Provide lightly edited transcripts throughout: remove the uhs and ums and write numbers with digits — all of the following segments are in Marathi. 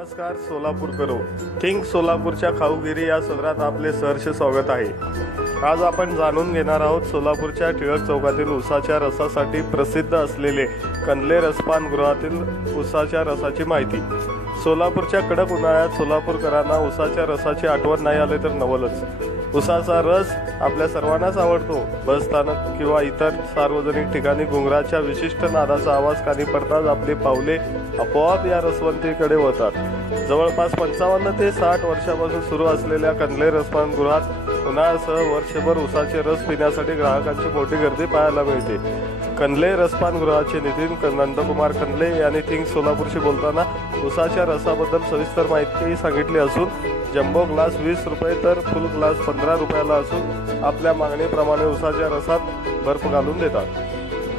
नमस्कार सोलापूरकरो, किंग सोलापूरच्या खाऊगिरी या सदरात आपले सहर्ष स्वागत आहे। आज आपण जाणून घेणार आहोत सोलापूरच्या टिळक चौकातील उसाच्या रसासाठी प्रसिद्ध असलेले कंदले रसपान गृहातील उसाच्या रसाची माहिती। सोलापूरच्या कडक उन्हाळ्यात सोलापूरकरांना उसाच्या रसाची आठवण नाही आले तर नवलच। उसाचा रस आपल्या सर्वांनाच आवडतो। बसस्थानक किंवा इतर सार्वजनिक ठिकाणी घुंगराच्या विशिष्ट नादाचा आवाज कानी पडताच आपली पावले आपोआप या रसवंतीकडे वळतात। जवळपास 55 ते 60 वर्षापासून सुरू असलेल्या कंदले रसपान गृहात उन्हाळ्यासह वर्षभर उसाचे रस पिण्यासाठी ग्राहकांची मोठी गर्दी पाहायला मिळते। कंदले रसपान गृहाचे नितीन नंदकुमार कंदले यांनी किंग सोलापूरशी बोलताना उसाच्या रसाबद्दल सविस्तर माहिती सांगितली असून जम्बो ग्लास 20 रुपये तर फुल ग्लास 15 रुपयाला असून आपल्या मागणीप्रमाणे उसाच्या रसात बर्फ घालून देतात।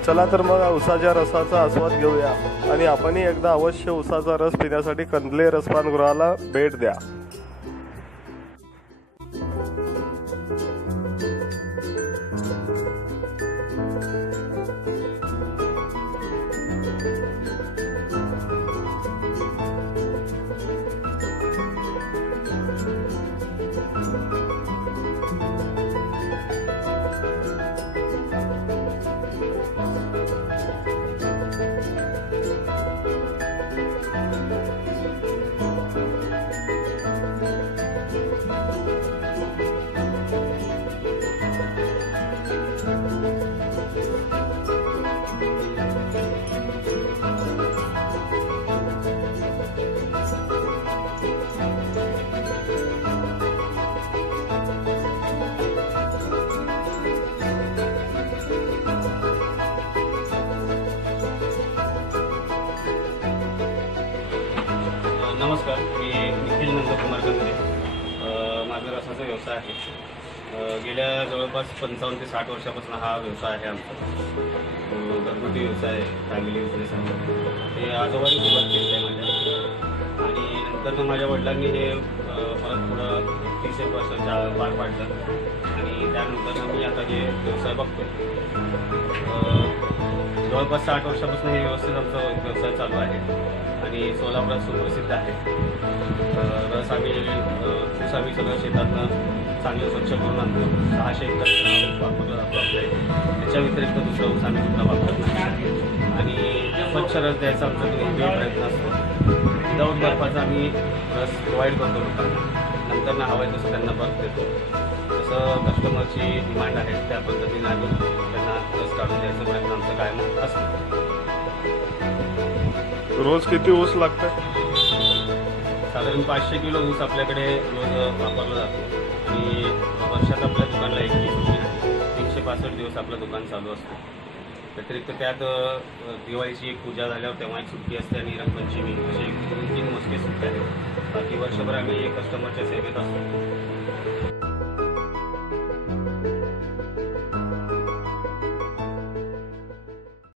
चला तर मग उसाच्या रसाचा आस्वाद घेऊया आणि आपणही एकदा अवश्य उसाचा रस पिण्यासाठी कंदले रसपान गृहाला भेट द्या। नमस्कार, मी निखिल नंदकुमार कंदले। माझा रसाचा व्यवसाय आहे। गेल्या जवळपास 55 ते 60 वर्षापासून हा व्यवसाय आहे आमचा। घरगुती व्यवसाय आहे, फॅमिली बिझनेस आहे। ते आजोबांनी सुरुवात केली आहे माझ्या आणि नंतर माझ्या वडिलांनी हे परत पुढं 30 वर्षाच्या पार पाडलं आणि त्यानंतर मी आता हे व्यवसाय बघतो। जवळपास 60 वर्षापासून हे व्यवस्थित आमचा व्यवसाय चालू आहे आणि सोलापुरात सुप्रसिद्ध आहे। रस आम्ही सगळं शेतातनं चांगलं स्वच्छ करून आणतो। 600 एकर वापरला जातो आपल्या इथे। त्याच्या व्यतिरिक्त दुसरं ऊस आम्ही सुद्धा वापरत नाही आणि स्वच्छ रस द्यायचा आमचा नेहमी प्रयत्न असतो। विदाऊट बर्फाचा आम्ही रस प्रोव्हाइड करतो लोकांना, नंतर ना हवं आहे तसं त्यांना बर्फ देतो। जसं कस्टमरची डिमांड आहे त्या पद्धतीने आम्ही त्यांना रस काढून द्यायचा प्रयत्न आमचा कायम असतो। रोज किती ऊस लागतं? साधारण 500 किलो ऊस आपल्याकडे रोज वापरला जातो आणि वर्षात आपल्या दुकानला 21 सुट्टी आहे। 365 दिवस आपलं दुकान चालू असतं। व्यतिरिक्त त्यात दिवाळीची एक पूजा झाल्यावर तेव्हा एक सुट्टी असते आणि रंगपंचमी असे 2-3 मोजके सुट्ट्या आहेत। बाकी वर्षभर आम्ही कस्टमरच्या सेवेत असतो।